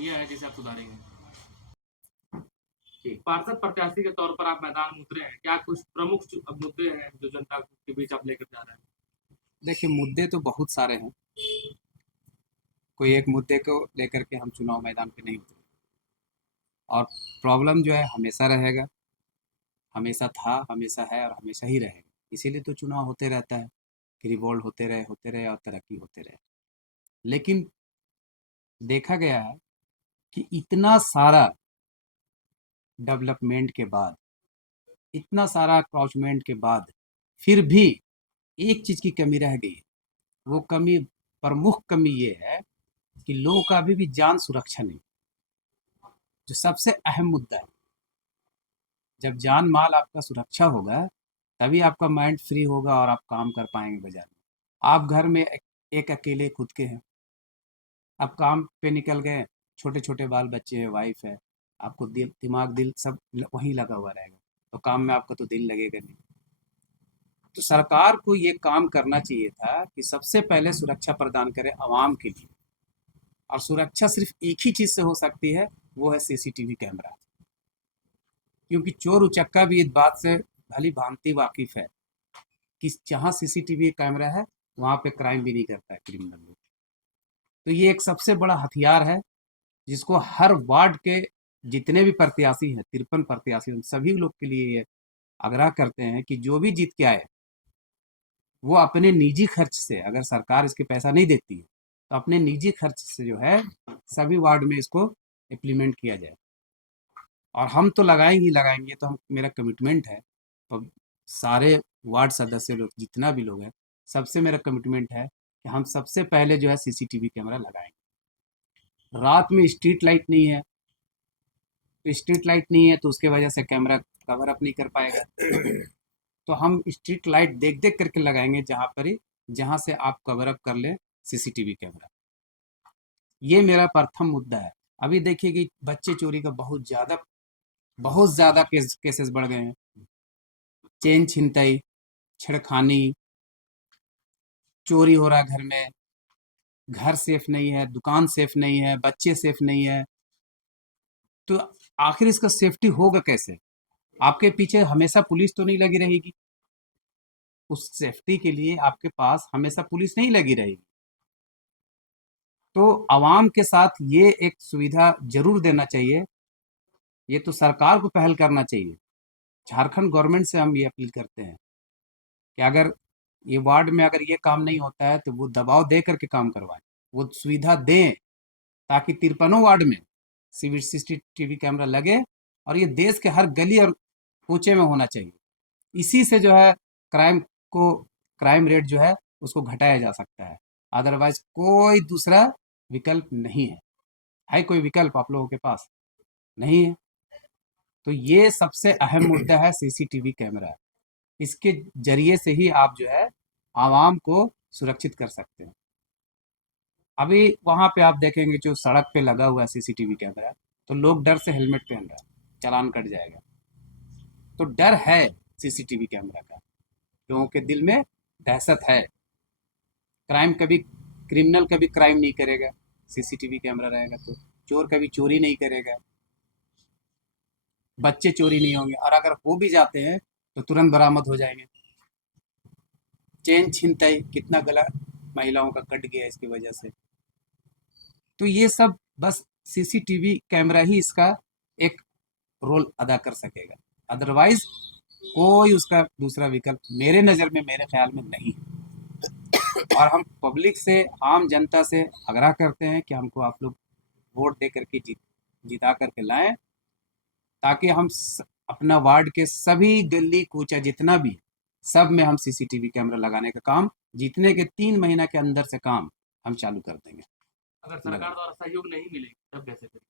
कमियां हैं जिसे आप सुधारेंगे? जी, पार्षद प्रत्याशी के तौर पर आप मैदान में उतरे हैं, क्या कुछ प्रमुख मुद्दे हैं जो जनता के बीच आप लेकर जा रहे हैं? देखिए, मुद्दे तो बहुत सारे हैं। कोई एक मुद्दे को लेकर के हम चुनाव मैदान पे नहीं उतरे। और प्रॉब्लम जो है हमेशा रहेगा, हमेशा था, हमेशा है और हमेशा ही रहेगा। इसीलिए तो चुनाव होते रहता है कि रिवॉल्व होते रहे और तरक्की होते रहे। लेकिन देखा गया है कि इतना सारा डेवलपमेंट के बाद, इतना सारा क्राउचमेंट के बाद, फिर भी एक चीज़ की कमी रह गई है। वो कमी, प्रमुख कमी ये है कि लोगों का अभी भी जान सुरक्षा नहीं, जो सबसे अहम मुद्दा है। जब जान माल आपका सुरक्षा होगा, तभी आपका माइंड फ्री होगा और आप काम कर पाएंगे बाजार में। आप घर में एक अकेले खुद के हैं, आप काम पे निकल गए, छोटे छोटे बाल बच्चे हैं, वाइफ है, आपको दिमाग दिल सब वहीं लगा हुआ रहेगा, तो काम में आपका तो दिल लगेगा नहीं। तो सरकार को ये काम करना चाहिए था कि सबसे पहले सुरक्षा प्रदान करे आवाम के लिए। और सुरक्षा सिर्फ एक ही चीज़ से हो सकती है, वो है सीसीटीवी कैमरा। क्योंकि चोर उचक्का भी इस बात से भली भांति वाकिफ है कि जहाँ सीसीटीवी कैमरा है, वहाँ पे क्राइम भी नहीं करता है क्रिमिनल लोग। तो ये एक सबसे बड़ा हथियार है, जिसको हर वार्ड के जितने भी प्रत्याशी हैं, 53 प्रत्याशी, उन सभी लोग के लिए ये आग्रह करते हैं कि जो भी जीत के आए, वो अपने निजी खर्च से, अगर सरकार इसके पैसा नहीं देती है, तो अपने निजी खर्च से जो है सभी वार्ड में इसको इम्प्लीमेंट किया जाए। और हम तो लगाएंगे ही लगाएंगे, तो हम, मेरा कमिटमेंट है। तो सारे वार्ड सदस्य लोग, जितना भी लोग हैं, सबसे मेरा कमिटमेंट है कि हम सबसे पहले जो है सीसीटीवी कैमरा लगाएंगे। रात में स्ट्रीट लाइट नहीं है, तो स्ट्रीट लाइट नहीं है तो उसके वजह से कैमरा कवर अप नहीं कर पाएगा। तो हम स्ट्रीट लाइट देख देख करके लगाएंगे, जहाँ पर ही, जहाँ से आप कवर अप कर लें सीसीटीवी कैमरा। ये मेरा प्रथम मुद्दा है। अभी देखिए कि बच्चे चोरी का बहुत ज़्यादा केसेस बढ़ गए हैं। चेन छिनतई, छेड़खानी, चोरी हो रहा है घर में, घर सेफ नहीं है, दुकान सेफ नहीं है, बच्चे सेफ नहीं है। तो आखिर इसका सेफ्टी होगा कैसे? आपके पीछे हमेशा पुलिस तो नहीं लगी रहेगी। उस सेफ्टी के लिए आपके पास हमेशा पुलिस नहीं लगी रहेगी। तो आवाम के साथ ये एक सुविधा जरूर देना चाहिए। ये तो सरकार को पहल करना चाहिए। झारखंड गवर्नमेंट से हम ये अपील करते हैं कि अगर ये वार्ड में अगर ये काम नहीं होता है, तो वो दबाव दे करके काम करवाएं, वो सुविधा दें, ताकि 53 वार्ड में सीसीटीवी कैमरा लगे। और ये देश के हर गली और कूचे में होना चाहिए। इसी से जो है क्राइम को, क्राइम रेट जो है उसको घटाया जा सकता है। अदरवाइज कोई दूसरा विकल्प नहीं है। है कोई विकल्प आप लोगों के पास? नहीं है। तो ये सबसे अहम मुद्दा है, सीसीटीवी कैमरा। इसके जरिए से ही आप जो है आवाम को सुरक्षित कर सकते हैं। अभी वहां पे आप देखेंगे जो सड़क पे लगा हुआ है सीसीटीवी कैमरा, तो लोग डर से हेलमेट पहन रहे हैं, चालान कट जाएगा। तो डर है सीसीटीवी कैमरा का, लोगों के दिल में दहशत है। क्राइम कभी, क्रिमिनल कभी क्राइम नहीं करेगा, सीसीटीवी कैमरा रहेगा तो। चोर कभी चोरी नहीं करेगा, बच्चे चोरी नहीं होंगे, और अगर हो भी जाते हैं तो तुरंत बरामद हो जाएंगे। चेन छिनतई, कितना गला महिलाओं का कट गया इसकी वजह से। तो ये सब बस सीसीटीवी कैमरा ही इसका एक रोल अदा कर सकेगा। अदरवाइज कोई उसका दूसरा विकल्प मेरे नज़र में, मेरे ख्याल में नहीं है। और हम पब्लिक से, आम जनता से आग्रह करते हैं कि हमको आप लोग वोट दे करके जिता करके लाएं, ताकि हम अपना वार्ड के सभी गली कूचा जितना भी है, सब में हम सीसीटीवी कैमरा लगाने का काम, जीतने के 3 महीना के अंदर से काम हम चालू कर देंगे। अगर सरकार द्वारा सहयोग नहीं मिलेगा तब कैसे करें?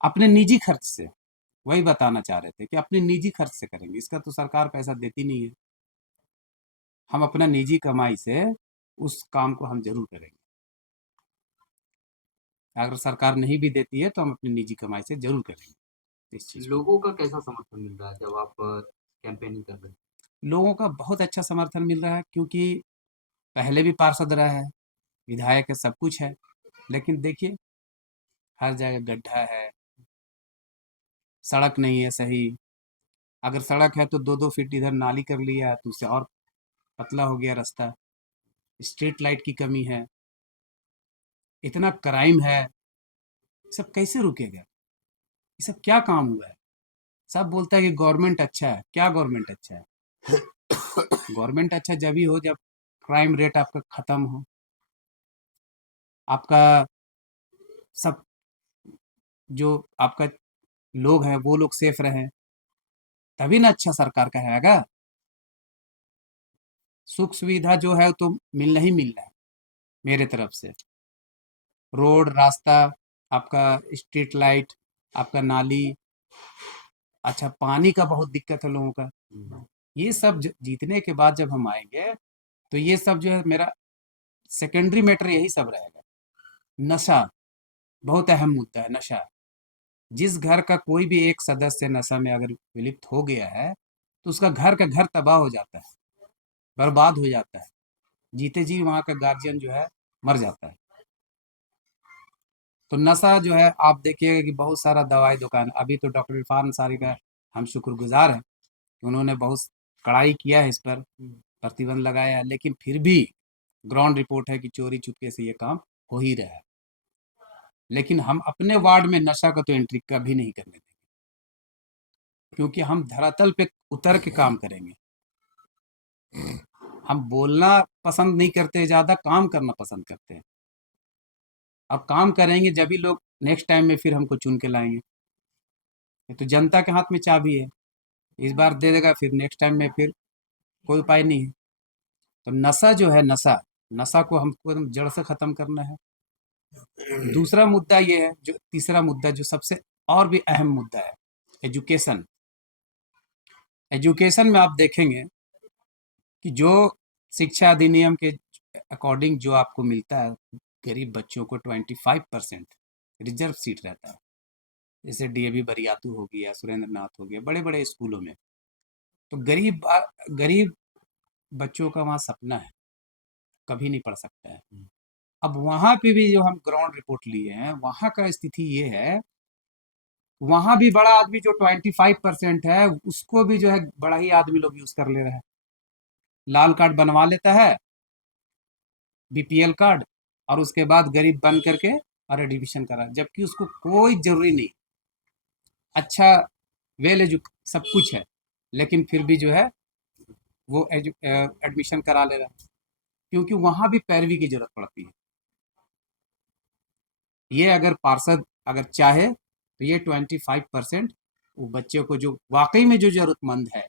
अपने निजी खर्च से, वही बताना चाह रहे थे कि अपने निजी खर्च से करेंगे। इसका तो सरकार पैसा देती नहीं है। हम अपना निजी कमाई से उस काम को हम जरूर करेंगे। अगर सरकार नहीं भी देती है तो हम अपनी निजी कमाई से जरूर करेंगे इस चीज़ को। लोगों का कैसा समर्थन मिल रहा है जब आप कैंपेनिंग कर रहे हैं? लोगों का बहुत अच्छा समर्थन मिल रहा है, क्योंकि पहले भी पार्षद रहा है, विधायक है, सब कुछ है। लेकिन देखिए, हर जगह गड्ढा है, सड़क नहीं है सही। अगर सड़क है तो 2-2 फीट इधर नाली कर लिया तो उससे और पतला हो गया रास्ता। स्ट्रीट लाइट की कमी है, इतना क्राइम है, ये सब कैसे रुकेगा? ये सब क्या काम हुआ है? सब बोलता है कि गवर्नमेंट अच्छा है। क्या गवर्नमेंट अच्छा है? गवर्नमेंट अच्छा जब ही हो जब क्राइम रेट आपका खत्म हो, आपका सब जो आपका लोग हैं वो लोग सेफ रहें, तभी ना अच्छा सरकार का हैगा। सुख सुविधा जो है तो मिलना ही मिलना है मेरे तरफ से। रोड, रास्ता, आपका स्ट्रीट लाइट, आपका नाली, अच्छा पानी का बहुत दिक्कत है लोगों का। ये सब जीतने के बाद जब हम आएंगे तो ये सब जो है मेरा सेकेंडरी मैटर यही सब रहेगा। नशा बहुत अहम मुद्दा है। नशा, जिस घर का कोई भी एक सदस्य नशा में अगर विलिप्त हो गया है तो उसका घर का घर तबाह हो जाता है, बर्बाद हो जाता है, जीते जी वहाँ का गार्जियन जो है मर जाता है। तो नशा जो है आप देखिएगा कि बहुत सारा दवाई दुकान, अभी तो डॉक्टर इरफान अंसारी का हम शुक्रगुजार हैं कि उन्होंने बहुत कड़ाई किया है, इस पर प्रतिबंध लगाया है, लेकिन फिर भी ग्राउंड रिपोर्ट है कि चोरी चुपके से ये काम हो ही रहा है। लेकिन हम अपने वार्ड में नशा का तो एंट्री कभी नहीं करने देंगे, क्योंकि हम धरातल पे उतर के काम करेंगे। हम बोलना पसंद नहीं करते, ज़्यादा काम करना पसंद करते हैं। और काम करेंगे जब भी लोग नेक्स्ट टाइम में फिर हमको चुन के लाएंगे। ये तो जनता के हाथ में चाबी है, इस बार दे देगा फिर नेक्स्ट टाइम में फिर कोई उपाय नहीं है। तो नशा जो है, नशा नशा को हमको एकदम जड़ से ख़त्म करना है। दूसरा मुद्दा ये है, जो तीसरा मुद्दा जो सबसे और भी अहम मुद्दा है, एजुकेशन। एजुकेशन में आप देखेंगे कि जो शिक्षा अधिनियम के अकॉर्डिंग जो आपको मिलता है, गरीब बच्चों को 25% रिजर्व सीट रहता है। जैसे डीएवी बरियातू हो गया, सुरेंद्र नाथ हो गया, बड़े बड़े स्कूलों में। तो गरीब बच्चों का वहाँ सपना है, कभी नहीं पढ़ सकता है। अब वहाँ पे भी जो हम ग्राउंड रिपोर्ट लिए हैं, वहाँ का स्थिति ये है, वहाँ भी बड़ा आदमी जो 25% है उसको भी जो है बड़ा ही आदमी लोग यूज कर ले रहे हैं। लाल कार्ड बनवा लेता है, बीपीएल कार्ड, और उसके बाद गरीब बन करके और एडमिशन करा, जबकि उसको कोई जरूरी नहीं, अच्छा वेल एजु सब कुछ है, लेकिन फिर भी जो है वो एडमिशन करा ले रहा है, क्योंकि वहाँ भी पैरवी की जरूरत पड़ती है। ये अगर पार्षद अगर चाहे तो ये 25% वो बच्चे को जो वाकई में जो ज़रूरतमंद है,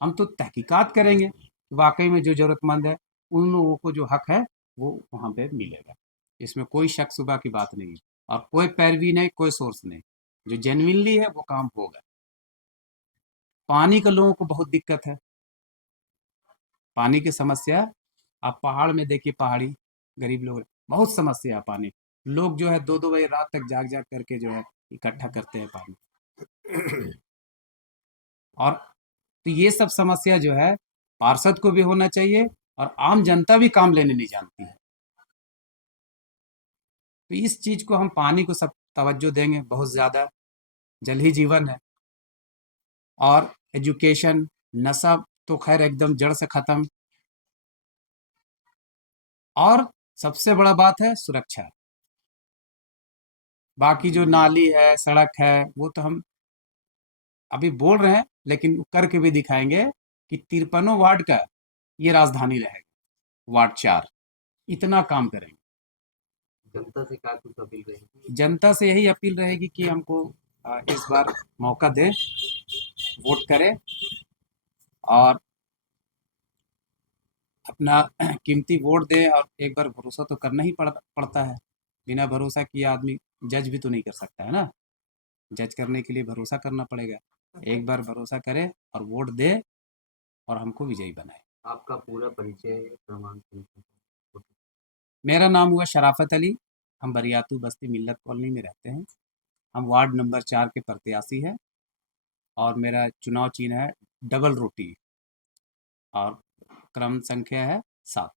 हम तो तहकीकात करेंगे, वाकई में जो ज़रूरतमंद है उन लोगों को जो हक है वो वहाँ पे मिलेगा। इसमें कोई शक शुबा की बात नहीं है, और कोई पैरवी नहीं, कोई सोर्स नहीं, जो जेन्युइनली है वो काम होगा। पानी का लोगों को बहुत दिक्कत है, पानी की समस्या आप पहाड़ में देखिए, पहाड़ी गरीब लोग बहुत समस्या है पानी। लोग जो है 2-2 बजे रात तक जाग जाग करके जो है इकट्ठा करते हैं पानी। और तो ये सब समस्या जो है पार्षद को भी होना चाहिए, और आम जनता भी काम लेने नहीं जानती है। तो इस चीज को हम पानी को सब तवज्जो देंगे बहुत ज्यादा। जल ही जीवन है। और एजुकेशन, नशा तो खैर एकदम जड़ से खत्म। और सबसे बड़ा बात है सुरक्षा। बाकी जो नाली है, सड़क है, वो तो हम अभी बोल रहे हैं, लेकिन करके भी दिखाएंगे कि 53 वार्ड का ये राजधानी रहेगा, वार्ड 4, इतना काम करेंगे। जनता से क्या कुछ अपील रहेगी? जनता से यही अपील रहेगी कि हमको इस बार मौका दें, वोट करें, और अपना कीमती वोट दें। और एक बार भरोसा तो करना ही पड़ता है, बिना भरोसा किए आदमी जज भी तो नहीं कर सकता है ना। जज करने के लिए भरोसा करना पड़ेगा। एक बार भरोसा करें और वोट दे, और हमको विजयी बनाए। आपका पूरा परिचय प्रमाण मेरा नाम हुआ शराफत अली, हम बरियातू बस्ती मिल्लत कॉलोनी में रहते हैं। हम वार्ड नंबर 4 के प्रत्याशी हैं, और मेरा चुनाव चिन्ह है डबल रोटी, और क्रम संख्या है 7।